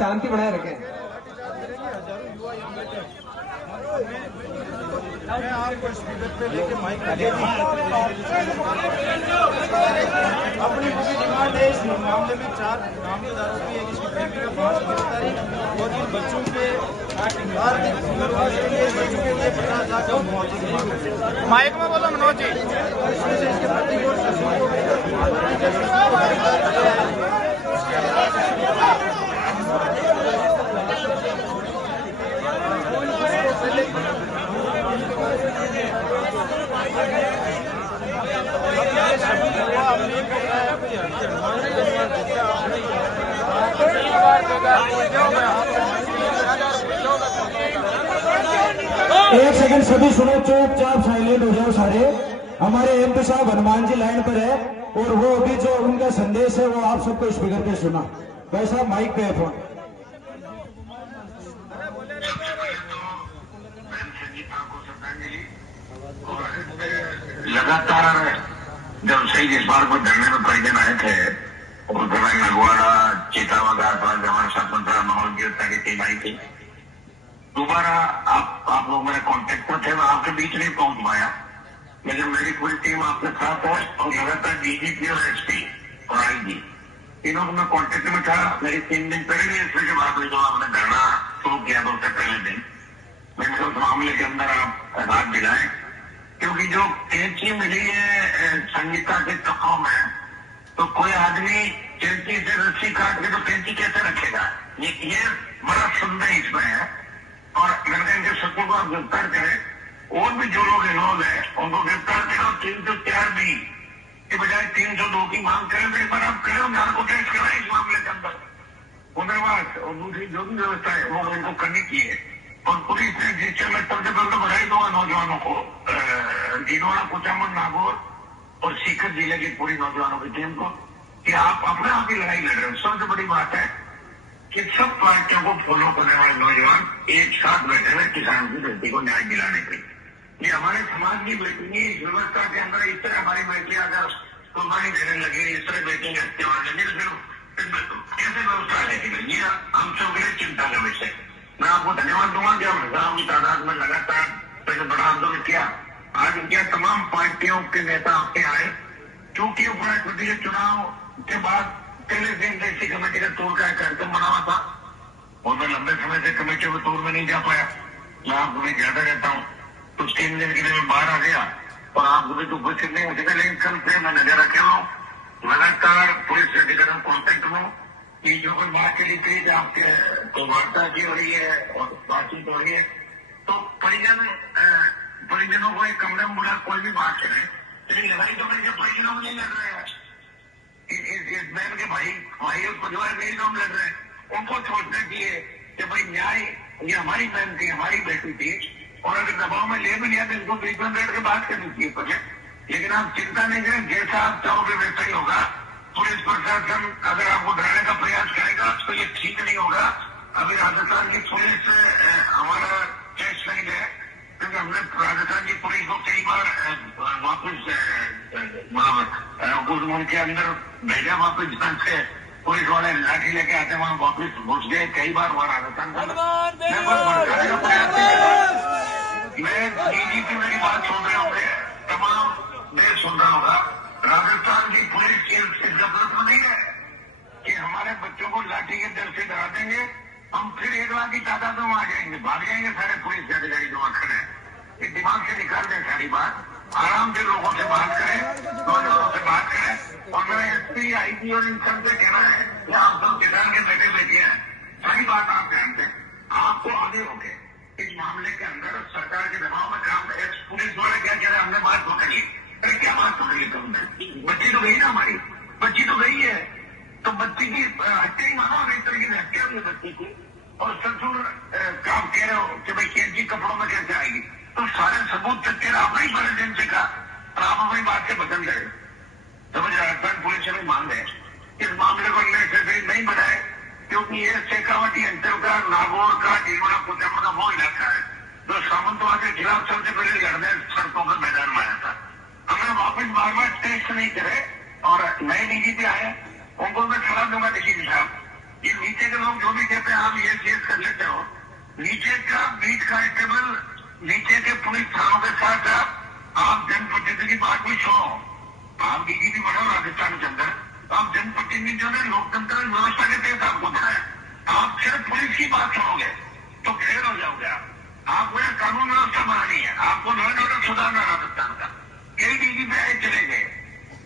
शांति बनाए रखें। अपनी पूरी डिमांड है इस मामले में 4 नामजद आरोपी है जिसकी प्रेमी का 5 गिरफ्तारी और इन बच्चों के आर्थिक पुनर्वास के लिए बच्चों के लिए 50 लाख का मुआवजा माइक में बोलो मनोज जी। इसमें से इसके पति और ससुर को एक सेकंड सभी सुनो, चुपचाप साइलेंट हो जाओ सारे। हमारे एमपी साहब हनुमान जी लाइन पर है और वो अभी जो उनका संदेश है वो आप सबको स्पीकर पे सुना। भाई साहब माइक पे है फोन। लगातार जब शहीद इस बार को धरने में परिजन आए थे और नगवाड़ा चितावाघाट पर जवान स्वतंत्र माहौल गिरफ्तार की टीम आई थी। दोबारा आप लोग मेरे कांटेक्ट में थे, मैं आपके बीच नहीं पहुंच पाया, लेकिन मेरी पूरी टीम आपके साथ है और लगातार डीजीपी और एसपी और आईजी तीनों को मैं कांटेक्ट में था। मेरी 3 दिन पहले इसमें के बाद जो आपने धरना शुरू किया था उससे पहले दिन मैंने उस मामले के अंदर आप हाथ दिलाए, क्योंकि जो कैंची मिली है संगीता के कपड़ों में, तो कोई आदमी कैंची से रस्सी काट के तो कैंची कैसे रखेगा? ये बड़ा संदेह इसमें है। और मैंने कहा इनके सबको को आप गिरफ्तार करें, और भी जो लोग इन्वॉल्व है उनको गिरफ्तार करें और 304 बी के बजाय 302 की मांग करें। तो एक बार आप करें, नार्को टेस्ट कराएं इस मामले के अंदर। पुनर्वास और दूसरी जो भी व्यवस्था है वो इनको करनी चाहिए। और पुलिस ने जिससे मैं सबसे पहले तो बधाई दूंगा नौजवानों को, जीनोड़ा, कुचामन, नागौर और सीकर जिले की पूरी नौजवानों की टीम को, कि आप अपने आप ही लड़ाई लड़ रहे हो। सबसे बड़ी बात है कि सब पार्टियों को फॉलो करने वाले नौजवान एक साथ बैठे हुए किसान की बेटी को न्याय दिलाने के लिए। ये हमारे समाज की बेटी इस व्यवस्था के अंदर इस तरह हमारी बेटी अगर कुर्बानी देने लगे, इस तरह बेटी का इस्तेमाल लगे, फिर कैसे व्यवस्था लेगी? ये हम सब के लिए चिंता का विषय। मैं आपको धन्यवाद दूंगा कि आप हजारों की तादाद में लगातार पहले बड़ा आंदोलन किया। आज इंडिया तमाम पार्टियों के नेता आपके आए, क्योंकि उपराष्ट्रपति के चुनाव के बाद पहले दिन देशी कमेटी का टूर का कार्यक्रम बना हुआ था और मैं लंबे समय से कमेटियों के टूर में नहीं जा पाया। मैं आपको भी ज्यादा रहता हूँ, कुछ 3 दिन के लिए मैं बाहर आ गया और आपको भी तो उपस्थित नहीं हो सका, लेकिन कल से मैं नजर रखे हुआ हूँ, लगातार पुलिस अधिकारियों कॉन्टेक्ट में कि जो कोई बात चली थी आपके तो वार्ता की हो रही है और बातचीत हो रही है, तो परिजनों को एक कमरे में बुला कोई भी बात करे, लेकिन लड़ाई तो मेरे परिजनों में नहीं लड़ रहे हैं। इस बहन के भाई और परिवार में लोग लड़ रहे हैं। उनको सोचना चाहिए कि भाई न्याय ये हमारी बहन थी, हमारी बेटी थी, और अगर दबाव में ले भी लिया तो इसको बीच में बैठ के बात करनी चाहिए पहले। लेकिन आप चिंता नहीं करें, जैसा आप चाहोगे वैसा ही होगा। पुलिस प्रशासन अगर आपको डराने का प्रयास करेगा तो ये ठीक नहीं होगा। अभी राजस्थान की पुलिस हमारा टेस्ट नहीं है, क्योंकि हमने राजस्थान की पुलिस को कई बार वापस उनके अंदर भेजा, वापस जहाँ से पुलिस वाले लाठी लेके आते वहां वापस घुस गए कई बार वहां राजस्थान का। मैं डीजीपी मेरी बात सुन रहे होंगे, तमाम देश सुन रहा होगा। राजस्थान की पुलिस की जरूरत नहीं है कि हमारे बच्चों को लाठी के डर से डरा देंगे, हम फिर 1 लाख की तादाद में आ जाएंगे, भाग जाएंगे सारे पुलिस के अधिकारी जो वहां खड़े हैं। इस दिमाग से निकाल दें सारी बात, आराम से लोगों से बात करें, नौजवानों से बात करें। और मेरा एसपी, आईजी और इन सब से कहना है कि आप सब किसान के बेटे बेटी हैं, सारी बात आप जानते हैं, आपको आगे होके इस मामले के अंदर सरकार के दबाव में काम करें। पुलिस वाले क्या कह रहे हैं, हमने बात पकड़ ली। अरे क्या बात पकड़ ली तुमने? बच्ची तो गई ना, हमारी बच्ची तो गई है, तो बच्ची की हत्या ही मानो, इस तरीके से हत्या हुई बच्ची की। और ससुर काम कह रहे हो कि भाई कैंची कपड़ों में कैसे आएगी? तो सारे सबूत तक तेरा अपना ही बड़े दिन से कहा और आप अपनी बात से बदल गए। समझ राजस्थान पुलिस से भी मांग है इस मामले को नहीं बढ़ाए, क्योंकि ये शेखावटी अंचल का, नागौर का, जीवड़ा, कुचामन का वो इलाका है जो सामंतवाद के खिलाफ सबसे पहले लड़ने सड़कों के मैदान में आया था। हमने वापस बार बार टेस्ट नहीं करे और नए डीजीपी आए, उनको मैं सलाह दूंगा डीजीपी साहब, ये नीचे के लोग जो भी कहते हैं आप ये चीज कर लेते हो, नीचे का बीट कांस्टेबल, नीचे के पुलिस थानों के साथ आप जनप्रतिनिधि की बात भी सुनो। आप डीजीपी बने हो राजस्थान के अंदर, आप जनप्रतिनिधियों ने लोकतंत्र व्यवस्था के तहत आपको बनाया। आप सिर्फ पुलिस की बात सुनोगे तो फेल हो जाओगे। आपको यह कानून व्यवस्था बनानी है, आपको लॉ एंड ऑर्डर सुधारना राजस्थान का। कई डीजीपी आए चले गए,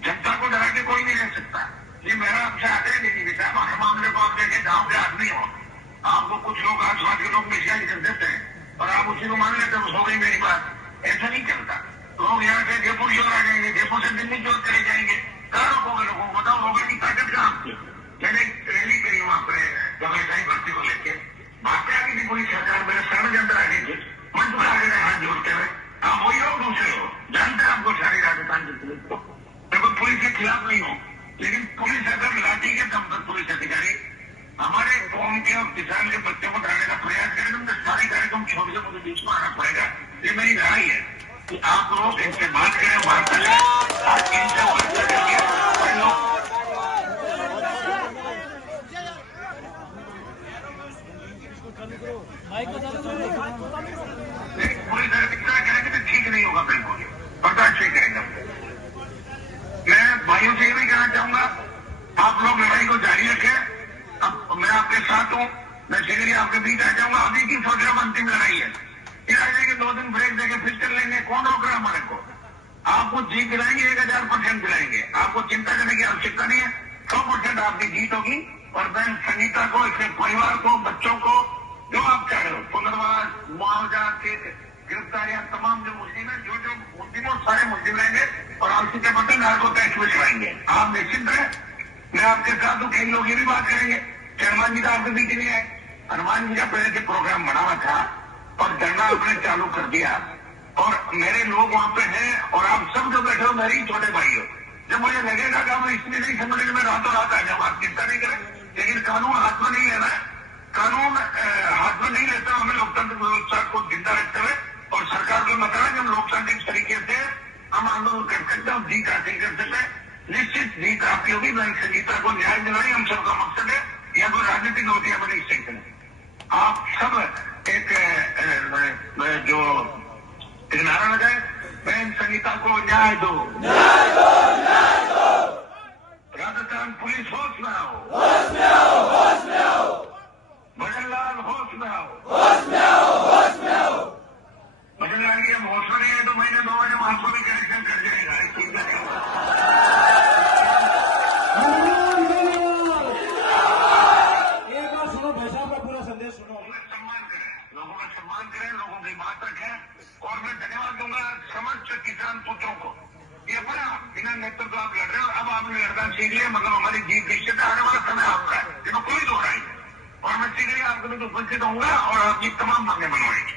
जनता को डरा के कोई नहीं रह सकता। ये मेरा आपसे आग्रह डीजीपी साहब, हर मामले को आप देखें, गाँव के आदमी हो, आपको कुछ लोग आसपास के लोग मिसगाइड कर देते हैं और आप उसी को मान लेते हो, हो गई मेरी बात। ऐसा नहीं चलता। लोग यहाँ से जयपुर की ओर आ जाएंगे, जयपुर से दिल्ली की ओर चले जाएंगे। कहाँ रोकोगे लोगों को? बताओ, लोगों की ताकत कहाँ आपकी? मैंने रैली करी वहां पर जब ऐसा ही भर्ती को लेके बातें आ गई थी, पूरी सरकार मेरे शरण के अंदर आ गई थी, मंच पर आ गए हाथ जोड़ते हुए। आप वही हो, दूसरे हो, जानते हैं आपको सारी राजस्थान की पुलिस को। मैं कोई पुलिस के खिलाफ नहीं हूँ, लेकिन पुलिस अगर लाठी के दम पर पुलिस अधिकारी हमारे कौम के और किसान के बच्चों को डालने का प्रयास करें तो मुझे सारे कार्यक्रम छोड़ के मुझे बीच में आना पड़ेगा। ये मेरी राय है कि आप लोग इनसे बात करें, बात करें, आप इनसे बात करेंगे पूरी तरह करेंगे तो ठीक नहीं होगा, बिल्कुल बर्दाश्त नहीं करेंगे। मैं भाइयों से ये भी कहना चाहूंगा, आप लोग लड़ाई को जारी रखें। अब मैं आपके साथ हूँ, मैं शीघ्र ही आपके बीच आ जाऊंगा। अभी की सोच रहा अंतिम लड़ाई है, फिर आ जाएंगे, 2 दिन ब्रेक देके फिर कर लेंगे। कौन रोक रहा है हमारे को? आपको जीत दिलाएंगे, 1000% दिलाएंगे। आपको चिंता करने की आवश्यकता नहीं है, 100% आपकी जीत होगी। और बहन संगीता को, इसके परिवार को, बच्चों को जो आप चाह रहे हो, पुनर्वास, मुआवजा, गिरफ्तारियां, तमाम जो मुस्लिम है, जो मुस्लिम और सारे मुस्लिम रहेंगे और आपसी के बटन नार्को टैक्स में चलाएंगे। आप निश्चिंत रहे, मैं आपके साथ हूँ। कई लोग ये भी बात करेंगे, हनुमान जी का आपके बीच नहीं आए। हनुमान जी का पहले से प्रोग्राम बना हुआ था और धरना आपने चालू कर दिया और मेरे लोग वहां पे हैं और आप सब जो बैठे हो मेरे ही छोटे भाई हो। जब मुझे लगेगा कि हम इसमें नहीं समझेंगे, मैं रातों रात आ जाऊंगा, आप चिंता नहीं करें। लेकिन कानून हाथ में नहीं लेना है, कानून हाथ में नहीं लेता। हमें लोकतंत्र व्यवस्था को जिंदा रखते हुए और सरकार को बताना कि हम लोकतांत्रिक तरीके से हम आंदोलन कर सकते हैं, जीत हासिल कर सकते हैं। निश्चित जीत आपकी होगी। मैं संगीता को न्याय दिलाए हम सबका मकसद है, या कोई राजनीतिक नौकरियां बनी स्टेट में। आप सब एक जो नारा लगाए, बहन संगीता को न्याय दो, राजस्थान पुलिस होश में आओ, भजनलाल होश में आओ, भजनलाल की हम होश में नहीं है तो महीने 2 बजे आपको भी कनेक्शन कर जाएगा। एक बार सुनो भाई साहब का पूरा संदेश सुनो। लोगों का सम्मान करें, लोगों की बात रखें। और मैं धन्यवाद दूंगा समस्त किसान पुत्रों को। ये बड़ा बिना नेतृत्व आप लड़ रहे हो, अब आपने लड़ना सीख लिया, मतलब हमारी जीत निश्चित आने वाला समय आपका है, इसमें कोई दो राय नहीं। और मैं शीघ्र ही आपके बीच उपस्थित होऊंगा और आपकी तमाम मांगे मनवाएंगे।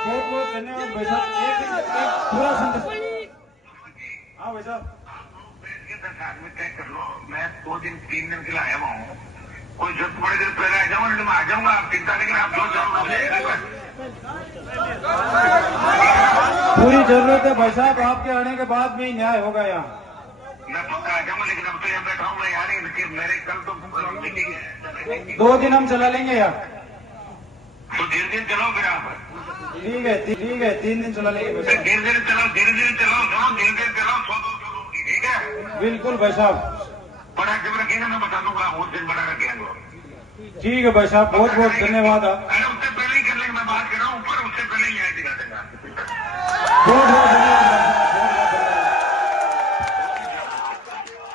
बहुत बहुत धन्यवाद भाई साहब। एक पूरा संदेश। हाँ भाई साहब, 10 आदमी तय कर लो। मैं 2 दिन 3 दिन के लिए आया हुआ हूँ, कोई जरूरत पड़े देर पहले आ जाऊंगा, नहीं मैं आ जाऊंगा। आप चिंता नहीं करें, आप 2 जरूर पूरी जरूरत है भाई साहब, आपके आने के बाद में ही न्याय होगा यहाँ। मैं पक्का आ जाऊंगा, लेकिन अब तो यहाँ बैठा हूँ मैं, यार मेरे कल तो मीटिंग है। 2 दिन हम चला लेंगे यार। तो धीरे धीरे चलो फिर आप। ठीक है 3 दिन चला लेंगे भाई साहब। धीरे धीरे चलो, धीरे धीरे चलो, धीरे धीरे चलो, 100-200 लोग, ठीक है? बिल्कुल भाई साहब, बड़ा जब रखेंगे मैं बता दूंगा, उस दिन बड़ा रखेंगे। ठीक है भाई साहब, बहुत बहुत धन्यवाद। अरे उससे पहले ही कर लेंगे, मैं बात कर रहा हूँ ऊपर, उससे पहले ही आए दिखा देगा। बहुत बहुत धन्यवाद।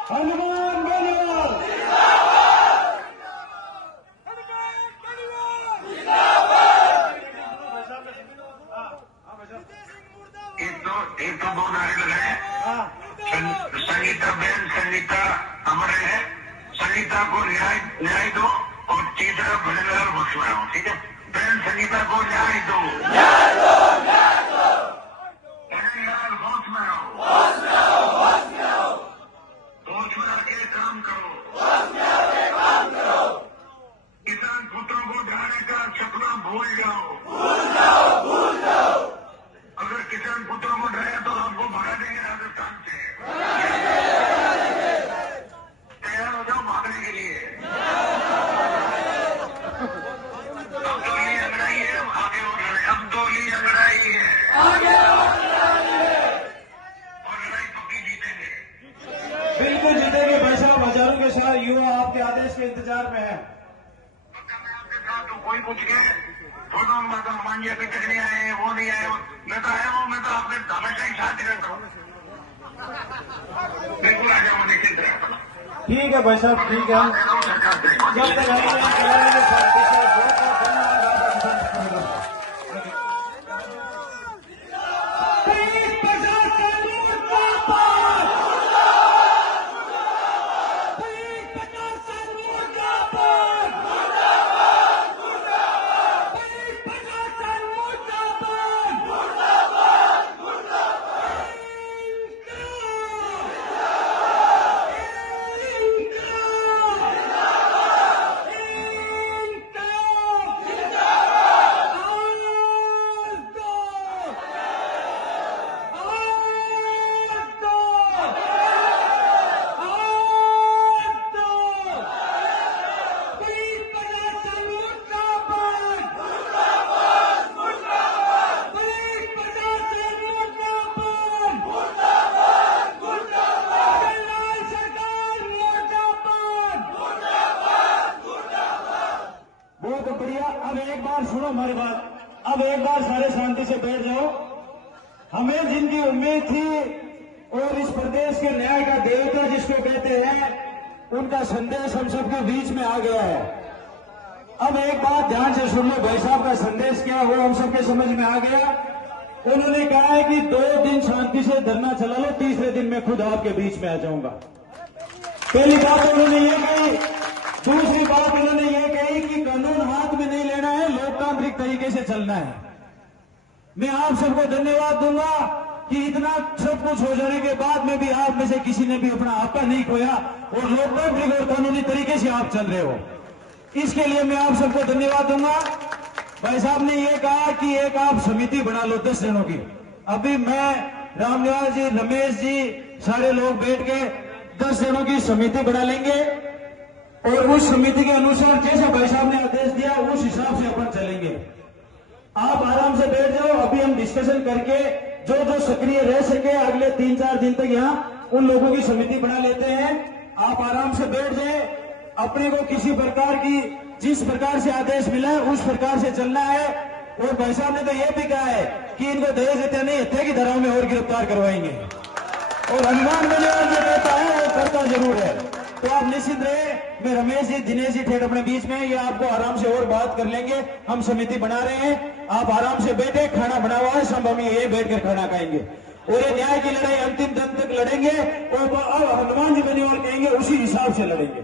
हनुमान बलिदान एक तो 2 नारे लगाए। संगीता बहन, संगीता अमर है, संगीता को न्याय दो और तीसरा भजनलाल होश में आओ, ठीक है? बहन संगीता को न्याय दो, भजनलाल होश में आओ, होश में आके काम करो, किसान पुत्रों को ढाने का सपना भूल जाओ। अगर किसान पुत्रों को ढाया तो आपको भगा देंगे राजस्थान से। सारे युवा आपके आदेश के इंतजार में है। तो कोई पूछ के थोड़ा हनुमान जी अभी तक नहीं आए, वो नहीं आए, मैं तो आया हूँ, मैं तो आपने हमेशा ही साथ रहता हूँ, बिल्कुल आ जाऊँ, निश्चित रहता। ठीक है भाई साहब, ठीक है, जब तक आएंगे सुनो हमारी बात, अब एक बार सारे शांति से बैठ जाओ। हमें जिनकी उम्मीद थी और इस प्रदेश के न्याय का देवता जिसको कहते हैं, उनका संदेश हम सबके बीच में आ गया है। अब एक बात ध्यान से सुन लो, भाई साहब का संदेश क्या हो हम सबके समझ में आ गया। उन्होंने कहा है कि 2 दिन शांति से धरना चला लो, तीसरे दिन मैं खुद आपके बीच में आ जाऊंगा। पहली बात उन्होंने ये कही। दूसरी बात उन्होंने ये कही कि कानून हाथ में नहीं लेना है, लोकतांत्रिक तरीके से चलना है। मैं आप सबको धन्यवाद दूंगा कि इतना सब कुछ हो जाने के बाद में भी आप में से किसी ने भी अपना आपका नहीं खोया और लोकतांत्रिक और कानूनी तरीके से आप चल रहे हो। इसके लिए मैं आप सबको धन्यवाद दूंगा। भाई साहब ने ये कहा कि एक आप समिति बना लो 10 जनों की। अभी मैं, रामनिवास जी, रमेश जी, सारे लोग बैठ के 10 जनों की समिति बना लेंगे और उस समिति के अनुसार जैसा भाई साहब ने आदेश दिया उस हिसाब से अपन चलेंगे। आप आराम से बैठ जाओ। अभी हम डिस्कशन करके जो जो सक्रिय रह सके अगले 3-4 दिन तक यहाँ उन लोगों की समिति बना लेते हैं। आप आराम से बैठ जाए। अपने को किसी प्रकार की, जिस प्रकार से आदेश मिला है उस प्रकार से चलना है। और भाई साहब ने तो यह भी कहा है कि इनको दहेज हत्या नहीं, हत्या की धाराओं में और गिरफ्तार करवाएंगे। और हनुमान बलिवान जो कहता है वो करता जरूर है। तो आप निश्चित रहे। मैं रमेश जी, दिनेश जी ठेठ अपने बीच में, ये आपको आराम से और बात कर लेंगे। हम समिति बना रहे हैं, आप आराम से बैठे। खाना बना हुआ है, सब हम ये बैठकर खाना खाएंगे और ये न्याय की लड़ाई अंतिम दिन तक लड़ेंगे। और अब हनुमान जी बलिवान कहेंगे उसी हिसाब से लड़ेंगे।